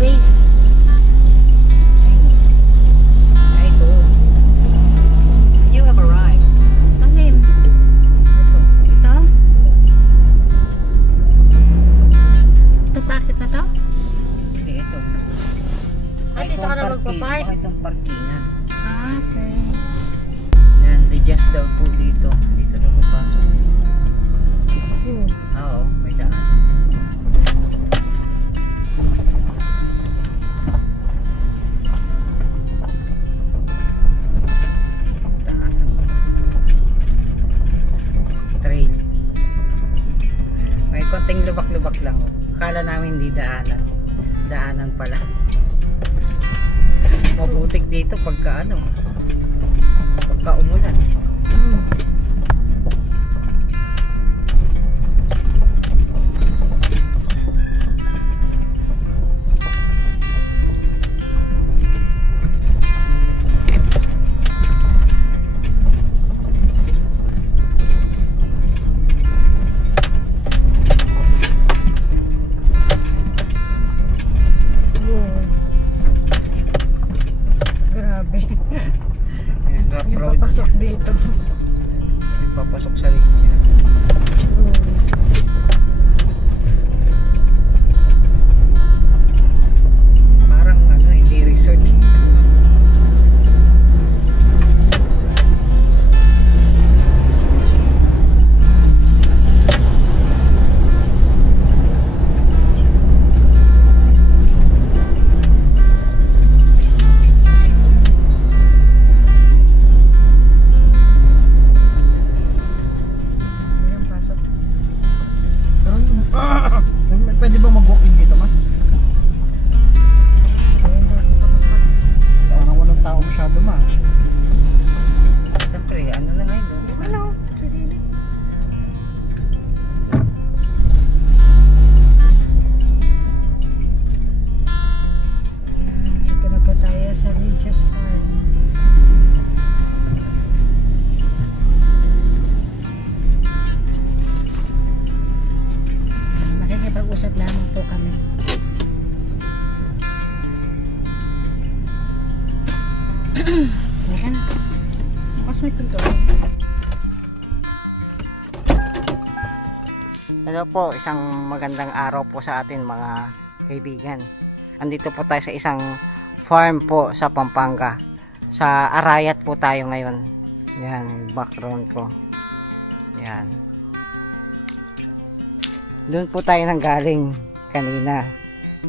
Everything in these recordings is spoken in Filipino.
race. Ay, ito. You have arrived. Ano yun? Ito? Ito bakit na to? Ito. Ay, dito ka na magpapark. Itong parkingan. Ah, okay. Yan, may just daw po dito. Dito na papasok. Oo, may daan. Train. May konting lubak-lubak lang. Akala namin hindi daanan. Daanan pala. Mabuting dito pagka ano, pagka umulan. Grabe. Rough Yung road. papasok dito. Papasok sa linya. Parang ano, hindi resort. Yung pasok. Pwede ba mag-walk-in dito ka? Baka walang tao masyado ma. Siyempre, ano lang ngayon. Ano? Dito na po tayo sa Ninjas Farm. Nakikipag-usap lamang po kami. Ayan. Mas may pinto. Hello po, isang magandang araw po sa atin mga kaibigan. Andito po tayo sa isang farm po sa Pampanga. Sa Arayat po tayo ngayon. Yan, background ko. Yan. Doon po tayo nanggaling kanina.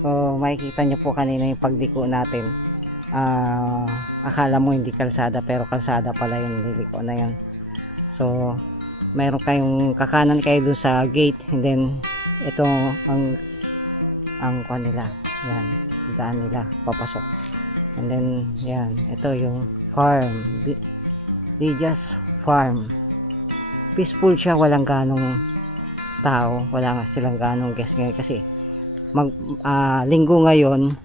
So, makikita nyo po kanina yung pagliko natin. Akala mo hindi kalsada pero kalsada pala yung niliko na yan. So, meron kayong kakanan kayo dun sa gate, and then ito ang kuha nila, yan, daan nila papasok, and then yan, ito yung farm, Ninjas Farm. Peaceful siya, walang ganong tao, wala silang ganong guest ngayon kasi linggo ngayon,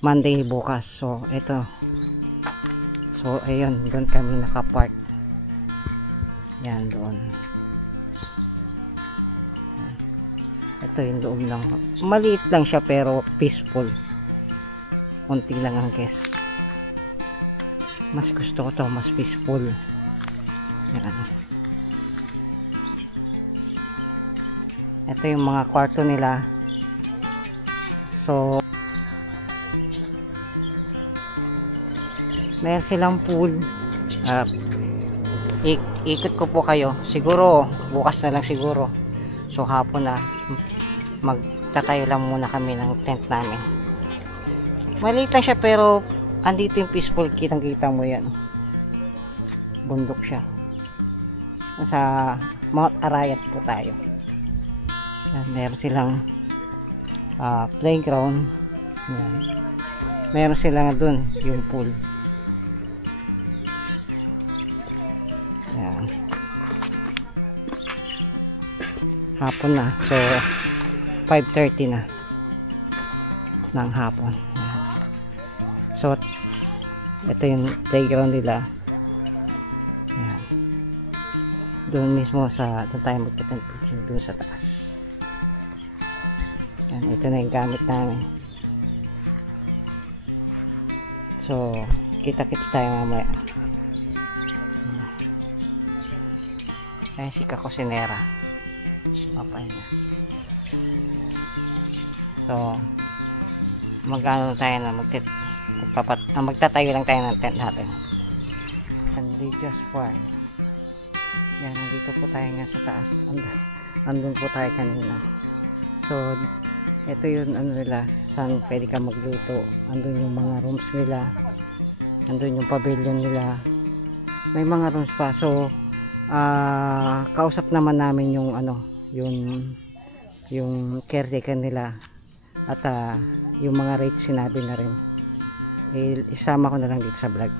Monday bukas. So ito, so ayan, doon kami nakapark. Yan, doon. Ito yung loob lang. Maliit lang siya pero peaceful. Kunti lang ang guest. Mas gusto ko to, mas peaceful. Yan. Ito yung mga kwarto nila. So meron silang pool. Ikot ko po kayo, siguro bukas na lang siguro. So hapon na magtatayo lang muna kami ng tent namin. Maliit lang siya pero andito yung peaceful, kitang kita mo yan, bundok siya. Sa Mount Arayat po tayo. Meron silang playground, meron silang dun yung pool. Hapon na, so 5:30 na ng hapon. So ito yung playground nila. Doon mismo sa tayo magpipicture doon sa taas. Yan, ito na yung gamit namin. Kita-kits tayo mamaya. Ayan si Kakusinera. Okay. So, mag-ano tayo na magtatayo lang tayo ng tent natin. Religious Farm. Yan, dito po tayo nga sa taas. Andun po tayo kanina. So, ito yun ano nila, saan pwede ka magluto. Andun yung mga rooms nila. Andun yung pavilion nila. May mga rooms pa. So, kausap naman namin yung ano, yung caretaker nila. At yung mga rates sinabi na rin. Isama ko na lang dito sa vlog.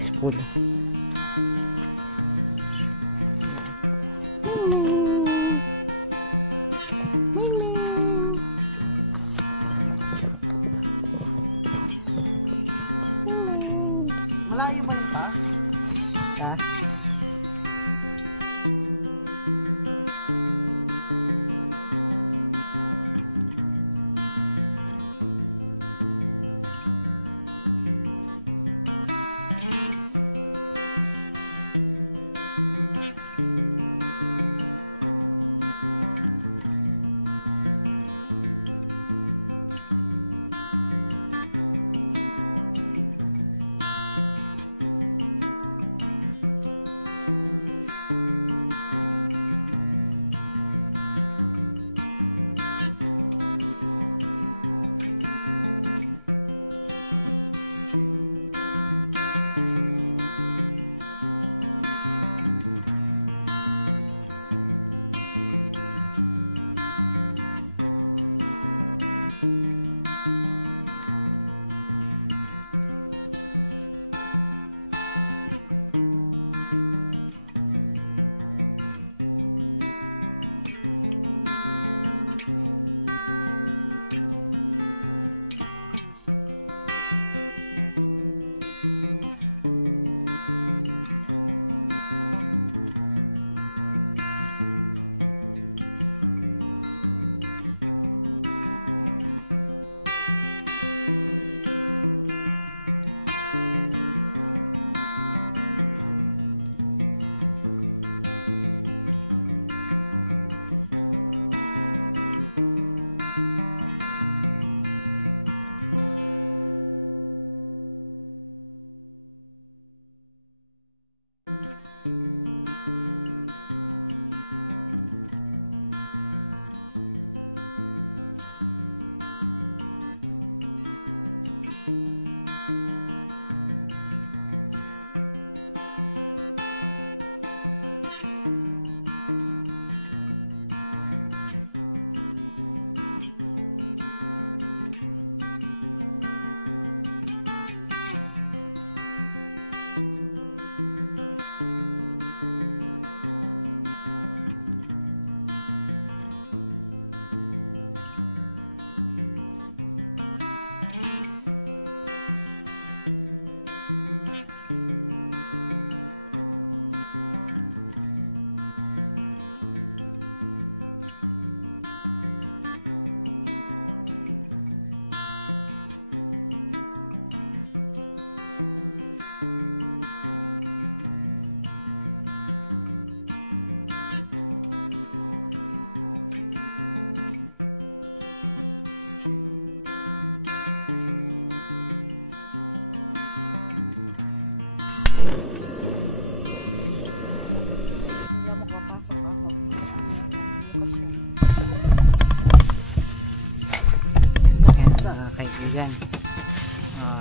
Peaceful. Malayo ba pa?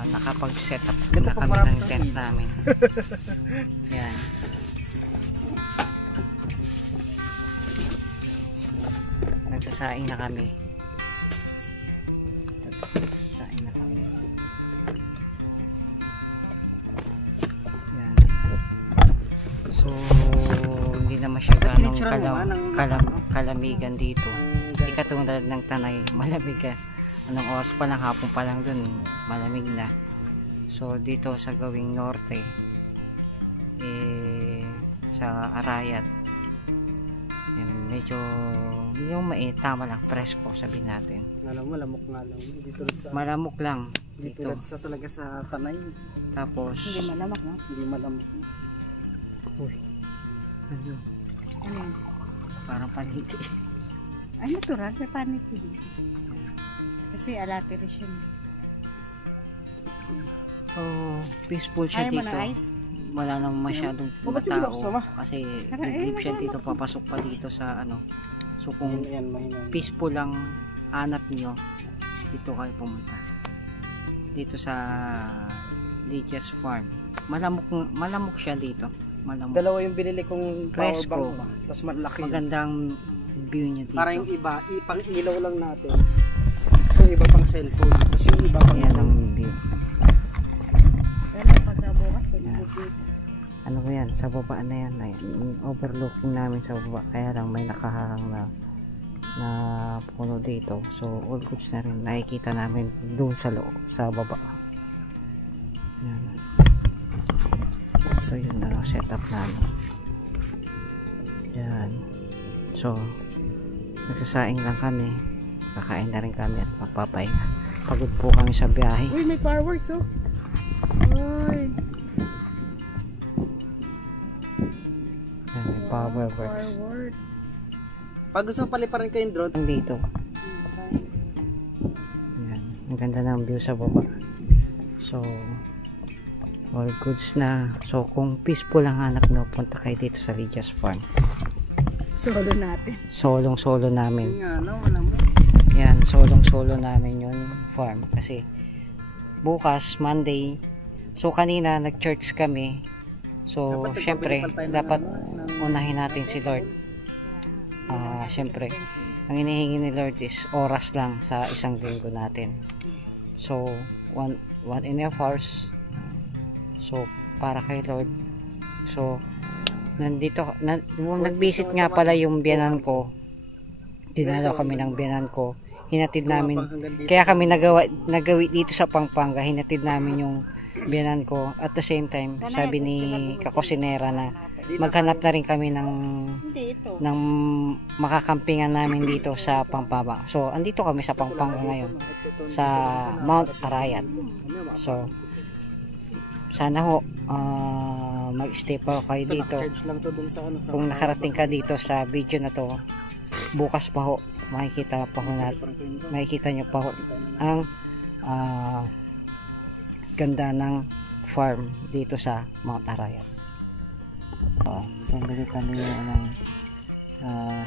Nakapag-set up na kami ng tent namin. Yan. Nagsasaing na kami. So, hindi naman siya ganong kalamigan dito. Hindi katulad ng Tanay, malamig ka. Anong oras pa lang, hapon pa lang dun, malamig na. So dito sa gawing norte, sa Arayat, medyo yung tama lang, presko sabihin natin. Malamok nga lang. tulad sa Malamok lang hindi dito. tulad sa talaga sa Tanay. Tapos Hindi malamak, no? Hindi malam. parang paniti. Ay, natural. May panik. Kasi alati rin siya. So, peaceful siya Ayaw mo dito. ng ice? Wala nang masyadong O, ba't yung tao binuksan mo? kasi Tara, eh, deep siya wala. dito, papasok pa dito sa ano. So kung Yan, mahina. peaceful lang hanap niyo, dito kayo pumunta. Dito sa Lidia's Farm. Malamok siya dito. Malamok. Dalawa yung binili kong power Presko. bank. Tapos malaki. Magandang view niyo dito. Parang yung iba, ipang ilaw lang natin. Kasi yung iba pang cellphone. Kasi yung iba pang Yan ang view. Pero pagkabukas, pinag-view. Ano ba yan? Sa baba na yan. Ay, overlooking namin sa baba. Kaya lang may nakaharang na puno dito. So, all goods na rin. Nakikita namin doon sa loob, sa baba. Yan. So, yun na lang setup namin. Yan. So, nagsasaing lang kami. Kakain na rin kami at magpapahinga. Pagod po kami sa biyahe. Uy, may fireworks oh. Uy. Yan, may fireworks. Fireworks. Pag gusto paliparin kayo yung drone, Dito. Yan. Ang ganda ng view sa baba. So, all goods na. So, kung peaceful ang hanap nyo, punta kayo dito sa Lidia's Farm. Solo natin. Solong-solo namin. yung ano, alam mo. Yan, solong-solo namin yung farm. Kasi, bukas, Monday, so kanina, nag-church kami. So, Dapat syempre, nagpapalipan tayo ng dapat ano, unahin natin si Lord. Syempre, ang hinihingi ni Lord is oras lang sa isang linggo natin. So, one and a half hours. So, para kay Lord. So, nandito, nung nag-visit nga pala yung biyanan ko, dinalaw kami ng biyanan ko, hinatid namin, kaya kami nagawi dito sa Pampanga, hinatid namin yung biyanan ko. At the same time, sabi ni kakusinera na maghanap na rin kami ng makakampingan namin dito sa Pampanga. So, andito kami sa Pampanga ngayon, sa Mount Arayat. So, sana ho, mag-stay pa kayo ito, dito. naka-charge lang to dun sa ano, sa Kung nakarating ka dito sa video na to, bukas pa ho, makikita nyo pa ho ang ganda ng farm dito sa Mount Arayat. Nandito kami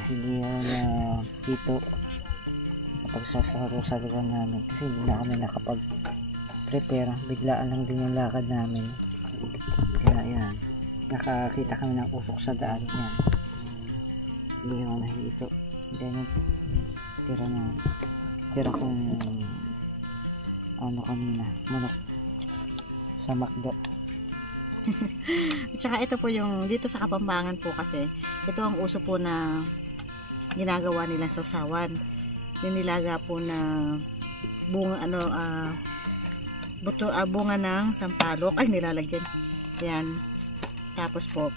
hindi na dito pagsasaro sa lugar namin kasi hindi na kami nakapag-prepare. Biglaan lang din yung lakad namin. Kaya yan, nakakita kami ng usok sa daan. Yan. Hindi ako na dito. Tira kong ano kanina, manok sa McDo. Tsaka ito po yung, dito sa Kapampangan po kasi, ito ang uso po na ginagawa nila sa usawan. Yung nilaga po na bunga, bunga ng sampalok, ay nilalagyan. Yan. Tapos po,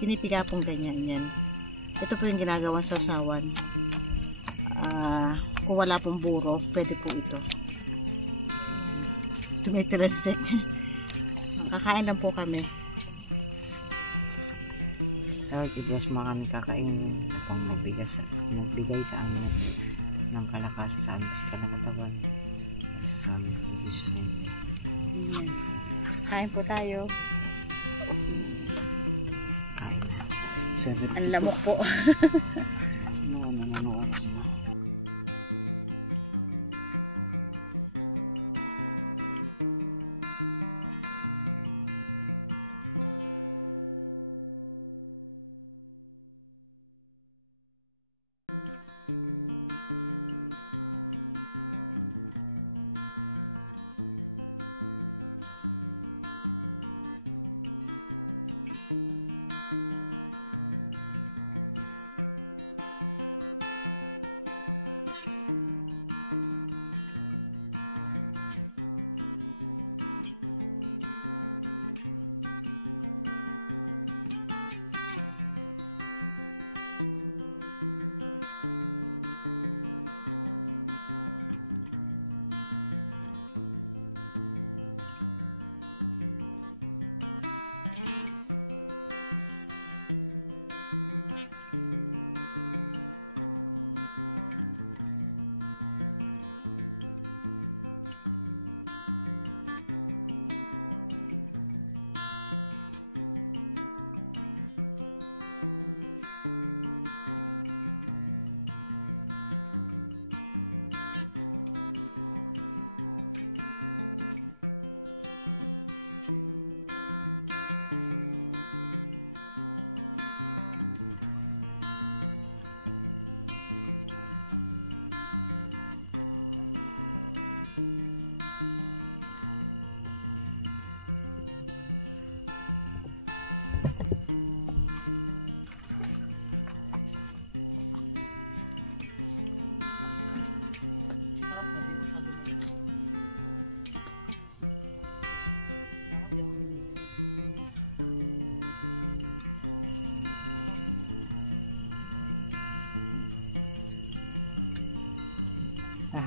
pinipiga pong ganyan. Yan. Ito po yung ginagawa sa usawan. Kung wala pong buro, pwede po ito. Tumitiransik. Kakain lang po kami. Tawag ibigas mga kami kakainin pang magbigay sa amin ng kalakasan sa amin kasi kalakatawan sa amin. Kain po tayo. Kain na. Ang lamok po. Mga nanonood sa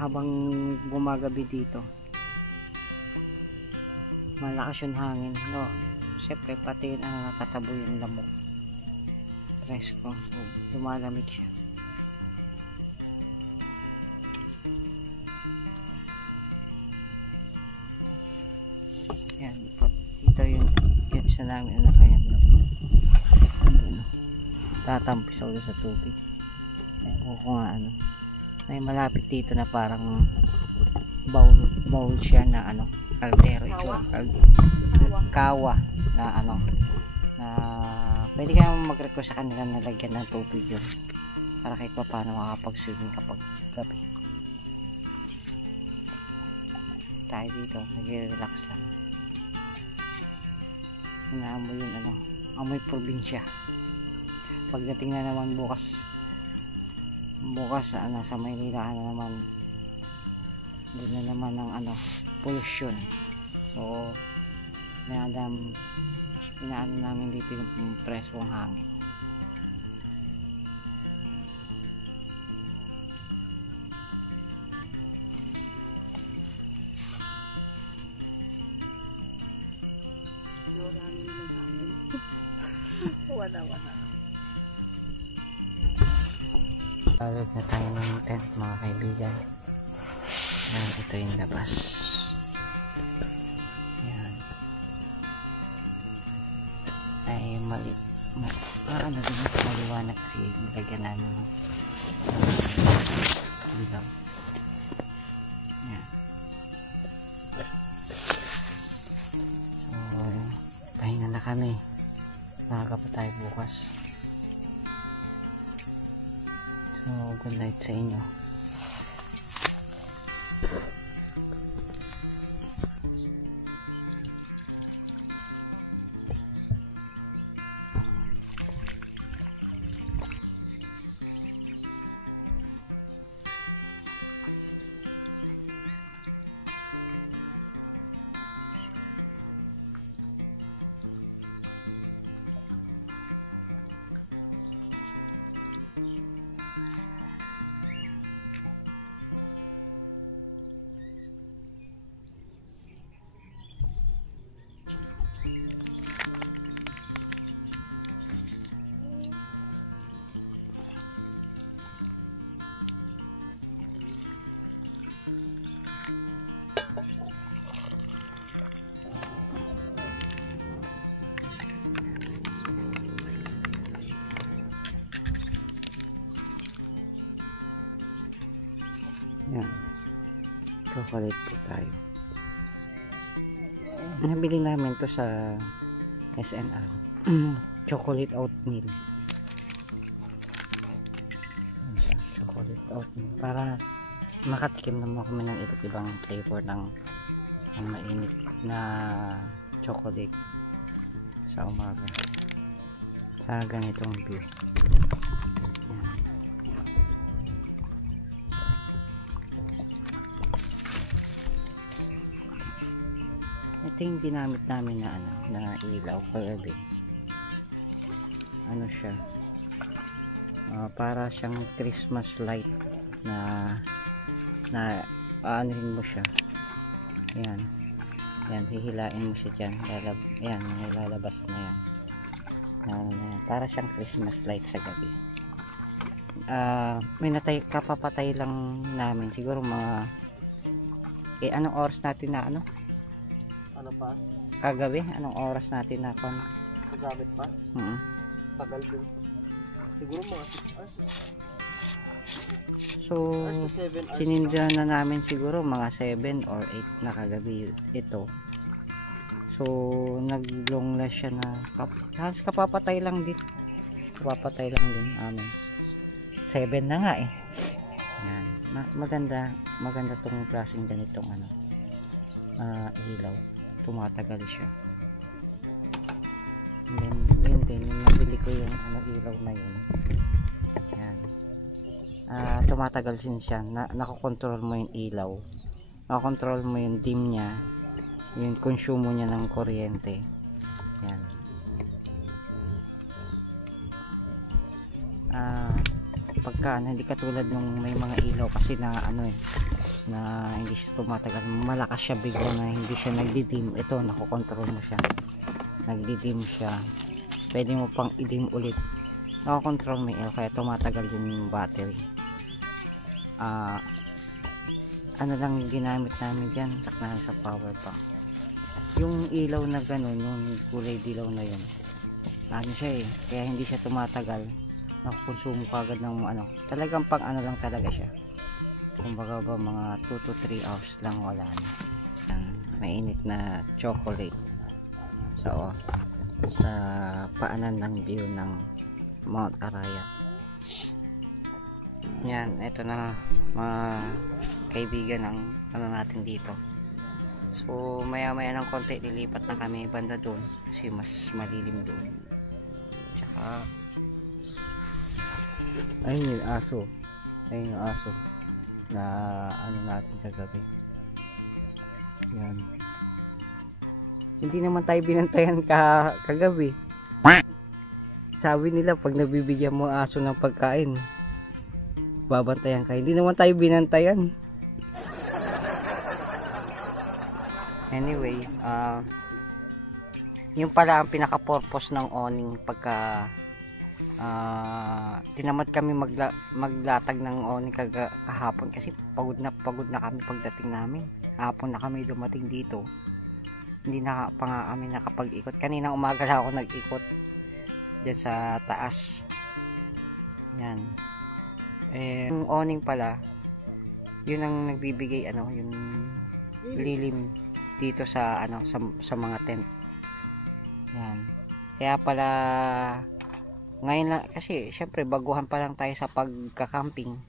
habang gumagabi dito. Malakas yung hangin. No, siyempre pati nakakatabo yung lamok. Response. Lumalamig siya. Yan. Ito yung isa namin na kayang tatampi sa ulo sa tubig. Kung ano. May malapit dito na parang bowl siya na ano, kaldero ito. Kawa na ano, na pwede kayong mag-request sa kanila na lagyan ng tubig yun para kahit pa paano makapag-swimming kapag gabi. Tayo dito, nag-relax lang. Naamoy yun ano, amoy probinsya. Pagdating na naman bukas nasa Maynila na naman, yun na naman ang ano, pollution. So inaano namin dito yung preso ang hangin. Wala. Tawag na tayo ng tent mga kaibigan. Ito yung labas. Ayan. Ay maliwanag kasi lagyan namin. Ayan. So, pahinga na kami. Nakaka pa tayo bukas. Good night sa inyo. Chocolate po tayo. Nabili namin to sa SNR. Chocolate oatmeal. Chocolate oatmeal. Para makatikim naman kami ng iba't ibang flavor ng mainit na chocolate sa umaga. Sa ganitong view. Yung ginamit namin na ano, na ilaw kagabi. Ano siya? Para siyang Christmas light na aanin mo siya. Yan. Yan, hihilain mo siya dyan. Yan, lalabas na yan. Para siyang Christmas light sa gabi. May kapapatay lang namin. Siguro mga anong oras natin na ano? Kagabi, anong oras natin na pa? Gamit pa? Tagal yun. Siguro mga so, sinindihan na namin siguro mga 7 or 8 na kagabi ito. So, naglong na siya na halos kapapatay lang din. Kapapatay lang din namin. 7 na nga eh. Yan. Maganda tong klaseng ganitong ano. Ilaw. Tumatagal siya. Yun din. Nabili ko yung ilaw na yun. Yan. Tumatagal din siya. Nakokontrol mo yung ilaw. Nakokontrol mo yung dim niya. Yung konsumo niya ng kuryente. Yan. pagka hindi katulad nung may mga ilaw kasi na ano na hindi siya tumatagal, malakas siya bigla na hindi siya nagdidim. Ito nakokontrol mo siya, nagdidim siya, pwede mo pang idim ulit, nakokontrol mo ilaw kaya tumatagal yung battery. Ano lang yung ginamit namin dyan sa power pa, yung ilaw na gano'n, yung kulay dilaw na yun, ano siya kaya hindi siya tumatagal, nakonsumo kagad ng ano, talagang pang ano lang talaga siya, kumbaga ba mga 2 to 3 hours lang wala. Mainit na chocolate sa paanan ng view ng Mount Arayat. Yan, ito na mga kaibigan ng ano natin dito. So maya maya ng konti lilipat na kami banda doon kasi mas malilim doon. Tsaka ayun yung aso, ayun yung aso na ano natin sa gabi. Yan. Hindi naman tayo binantayan kagabi. Sabi nila pag nabibigyan mo aso ng pagkain babantayan kayo, hindi naman tayo binantayan. Anyway, yung pala ang pinaka-purpose ng awning pagka tinamad kami maglatag ng awning kahapon kasi pagod na kami pagdating namin. Hapon na kami dumating dito. Hindi na pa nga kami nakapag-ikot. Kanina umaga lang ako nag-ikot dyan sa taas. Yan. Yung awning pala, yun ang nagbibigay yung lilim dito sa sa mga tent. Yan. Kaya pala ngayon lang kasi syempre baguhan pa lang tayo sa pagka-camping.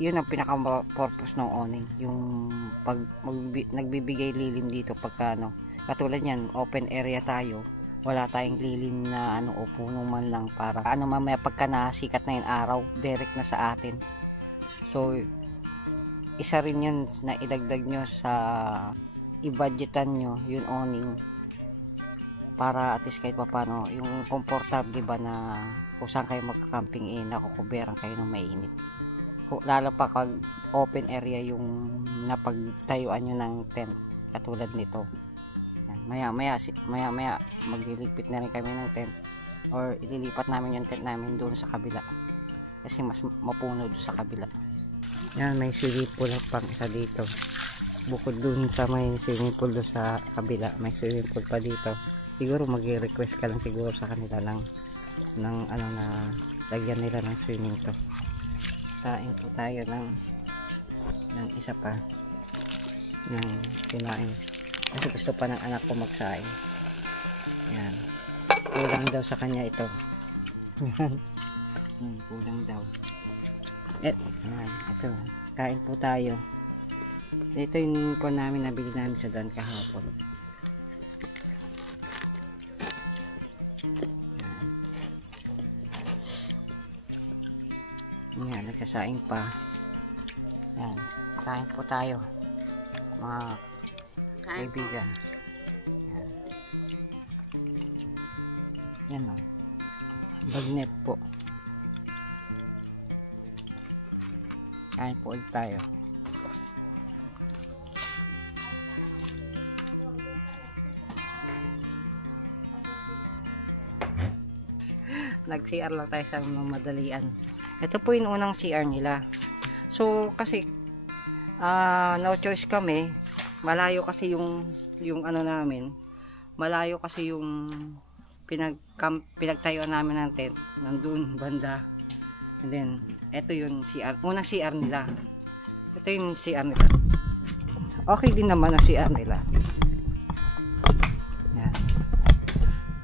Yun ang pinaka-purpose ng awning, yung nagbibigay lilim dito pagka katulad yan, open area tayo, wala tayong lilim na o puno man lang para mamaya pagka nasikat na yung araw direct na sa atin. So isa rin yun na idagdag nyo sa i-budgetan nyo yung awning para at least kahit paano yung comfortable ba na kung saan kayo magka-camping nakukubera kayo ng mainit, lalo pa kag open area yung napagtayuan nyo ng tent katulad nito. Maya maglilipit na rin kami ng tent or ililipat namin yung tent namin doon sa kabila kasi mas mapuno doon sa kabila. Yan, may swimming pool pang isa dito. Bukod dun sa may swimming pool doon sa kabila, may swimming pool pa dito. Siguro mag-request ka lang siguro sa kanila ng na lagyan nila ng swimming to. Kain po tayo ng isa pa. Yan, kinain. Kasi gusto pa ng anak ko magsaing. Yan. Kulang daw sa kanya ito. Kulang daw. Ito, kain po tayo. Ito yung po namin nabili namin sa daan kahapon. Yan, nagsasaing pa. Yan, kain po tayo mga kaibigan. Yan, pag-net po. Kain po ulit tayo. Nag-CR lang tayo sa madalian. Ito po yung unang CR nila. So kasi no choice kami, malayo kasi yung ano namin, malayo kasi yung pinagtayuan namin ng tent nandun banda. And then ito yung CR, unang CR nila. Ito yung CR nila. Okay din naman ang CR nila. Yan.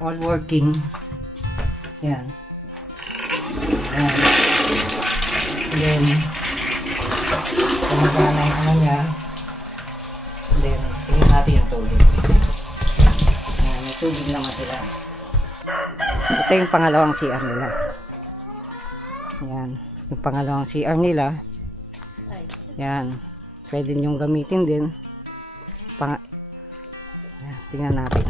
All working. Yan. Yan. Then kumagana yung ano niya. Then tingnan natin yung tubig. Yan, may tubig naman sila. Ito yung pangalawang CR nila. Yan, yung pangalawang CR nila. Yan, pwede nyong gamitin din. Yan, tingnan natin.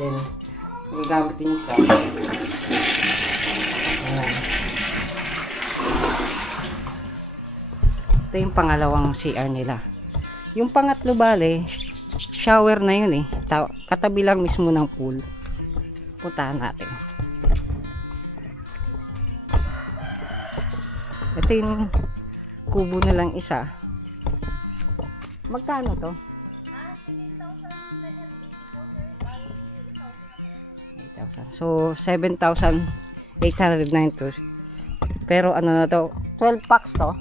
Then, gagamit din yung truck. Ito yung pangalawang CR nila. Yung pangatlo bale, shower na yun eh. Katabi lang mismo ng pool. Puntahan natin. Ito yung kubo nilang isa. Magkano to? So 7,892. Pero ano na to? 12 packs to.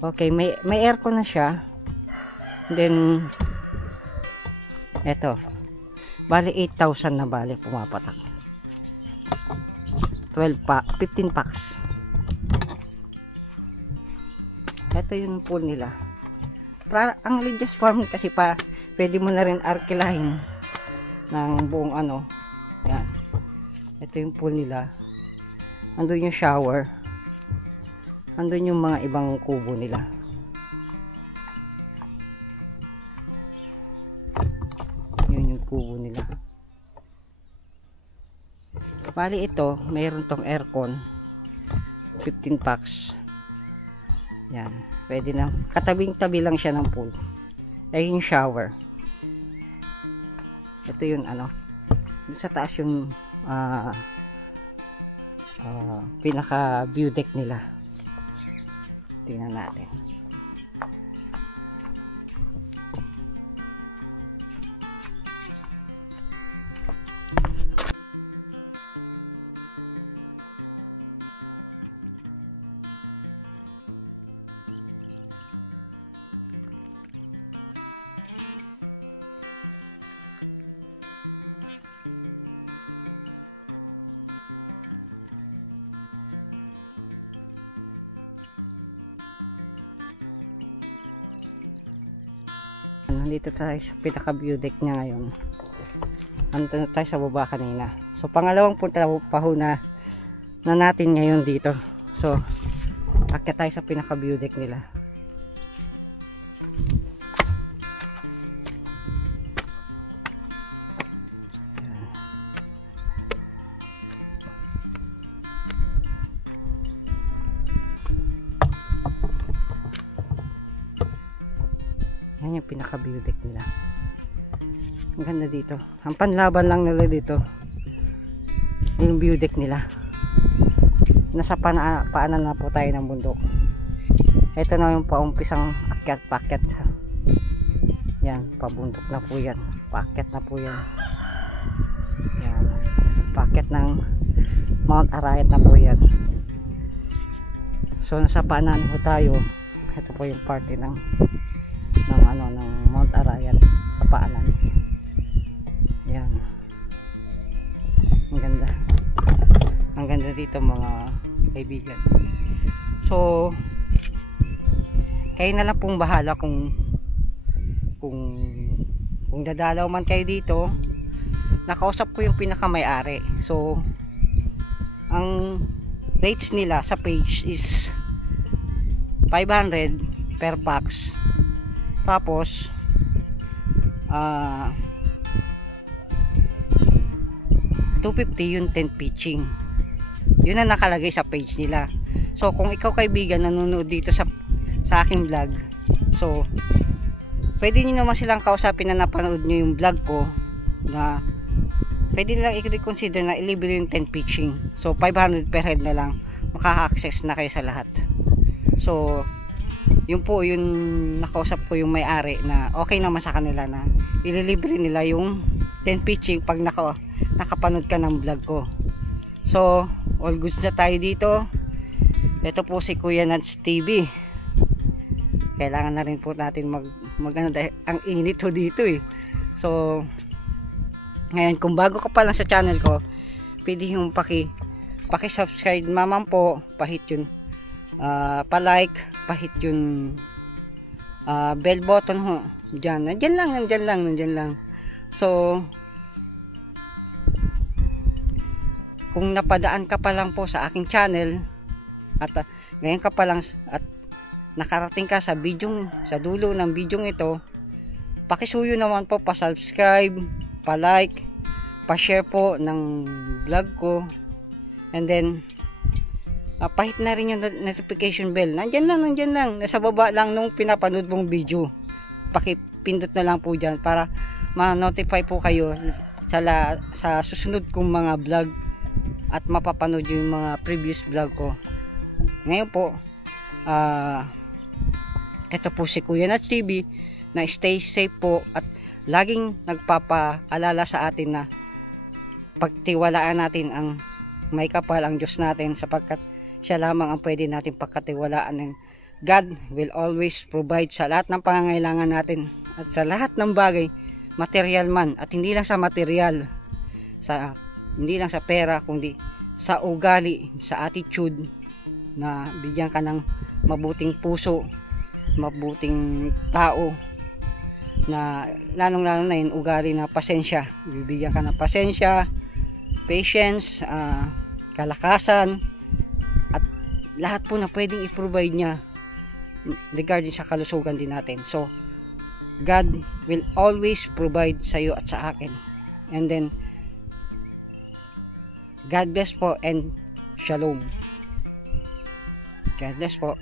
Okay, may aircon na siya. Then eto. Bali 8,000 na bali pumapatak. 15 packs. Ito yung pool nila. Ang religious farm kasi pa pwede mo na rin arkilahin ng buong ano. Yan. Ito yung pool nila. Andun yung shower. Andun yung mga ibang kubo nila. Yun yung kubo nila. Bali ito, mayroon tong aircon. 15 packs. Yan. Pwede na. Katabing-tabi lang siya ng pool. Ay yung shower. Ito yung ano. Sa taas yung pinaka view deck nila. Tingnan natin. Dito sa pinaka view deck niya ngayon. Andito na tayo sa baba kanina. So pangalawang punta pa ho na natin ngayon dito. So akyat tayo sa pinaka view deck nila. Pinaka view deck nila. Ang ganda dito. Ang panlaban lang nila dito yung view deck nila. Nasa paanan na po tayo ng bundok. Ito na yung paumpisang akyat-pakyat. Yan, pabundok na po yan. Paakyat na po yan. Yan. Paakyat ng Mount Arayat na po yan. So nasa paanan po tayo. Ito po yung party ng Mount Arayat sa paanan. Yan. Ang ganda. Ang ganda dito mga kaibigan. So kayo na lang pong bahala kung dadalaw man kayo dito. Nakausap ko yung pinaka-may-ari. So ang rates nila sa page is 500 per box. Tapos 250 yung tent pitching. Yun ang nakalagay sa page nila. So kung ikaw kaibigan nanonood dito sa aking vlog, so pwede niyo naman silang kausapin na napanood niyo yung vlog ko, na pwede nilang i-reconsider na ilibre yung tent pitching. So 500 per head na lang, makaka-access na kayo sa lahat. So yun po yung nakausap ko yung may-ari na okay naman sa kanila na ililibre nila yung tent pitching pag nakapanood ka ng vlog ko. So all goods na tayo dito. Ito po si Kuya Nads TV. Kailangan na rin po natin magano dahil ang init ho dito eh. So ngayon kung bago ka pa lang sa channel ko, pwede yung paki-subscribe naman po, pahit yun pa-like, pahit yung bell button ho. Nandyan lang. So kung napadaan ka pa lang po sa aking channel at ngayon ka pa lang at nakarating ka sa dulo ng video ito, pakisuyo naman po, pa-subscribe, pa-like, pa-share po ng vlog ko, and then pahit na rin yung notification bell. Nandyan lang, nasa baba lang nung pinapanood mong video. Pakipindot na lang po dyan para ma-notify po kayo sa susunod kong mga vlog at mapapanood yung mga previous vlog ko. Ngayon po, ito po si Kuya Nats TV na stay safe po at laging nagpapaalala sa atin na pagtiwalaan natin ang may kapal, ang Diyos natin, sapagkat siya lamang ang pwede natin pagkatiwalaan. And God will always provide sa lahat ng pangangailangan natin at sa lahat ng bagay, material man at hindi lang sa material, hindi lang sa pera, kundi sa ugali, sa attitude, na bigyan ka ng mabuting puso, mabuting tao, na lalong-lalo na yung ugali na pasensya. Bibigyan ka ng pasensya, patience, kalakasan, at lahat po na pwedeng i-provide niya regarding sa kalusugan din natin. So God will always provide sa iyo at sa akin. And then God bless po and shalom. God bless po.